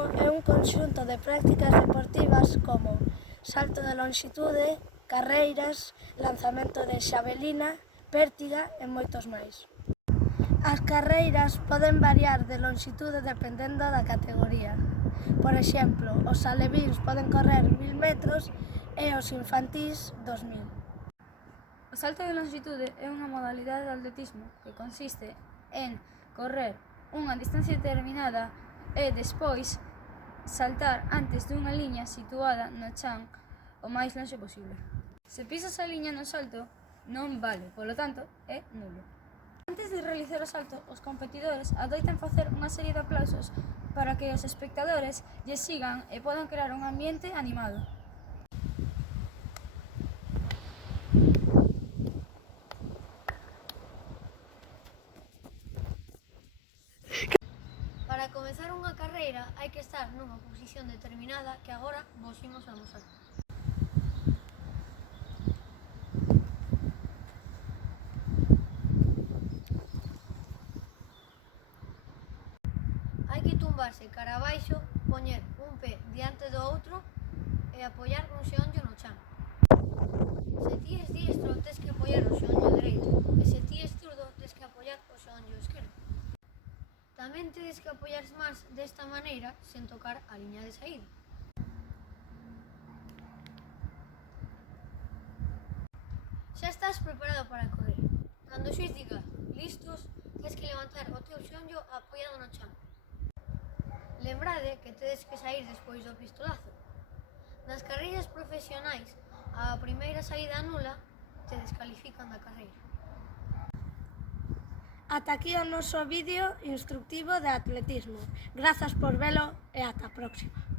atletismo é un conxunto de prácticas deportivas como salto de lonxitude, carreiras, lanzamento de xavelina, pértiga e moitos máis. As carreiras poden variar de lonxitude dependendo da categoría. Por exemplo, os alevíns poden correr 1000 metros e os infantís 2000. O salto de lonxitude é unha modalidade de atletismo que consiste en correr unha distancia determinada e despois saltar antes dunha liña situada no chan o máis lonxe posible. Se pisas a liña no salto, non vale, polo tanto, é nulo. Antes de realizar o salto, os competidores adoitan facer unha serie de aplausos para que os espectadores lles sigan e podan crear un ambiente animado. Para comezar unha carreira hai que estar nunha posición determinada que agora vos imos amosar. Hai que tumbarse cara abaixo, poñer un pé diante do outro e apoiar un xeonllo no chan. Se ti es diestro, tes que apoiar o xeonllo dereito e se ti es zurdo, tes que apoiar o xeonllo esquerdo. Tamén tedes que apoiar máis desta maneira sen tocar a liña de saída. Xa estás preparado para correr. Cando o xuiz diga listos, tes que levantar o teu xeonllo apoiado no chan. Lembrade que tedes que saír despois do pistolazo. Nas carreiras profesionais, a primeira saída nula te descalifican da carreira. Ata aquí o noso vídeo instructivo de atletismo. Grazas por velo e ata a próxima.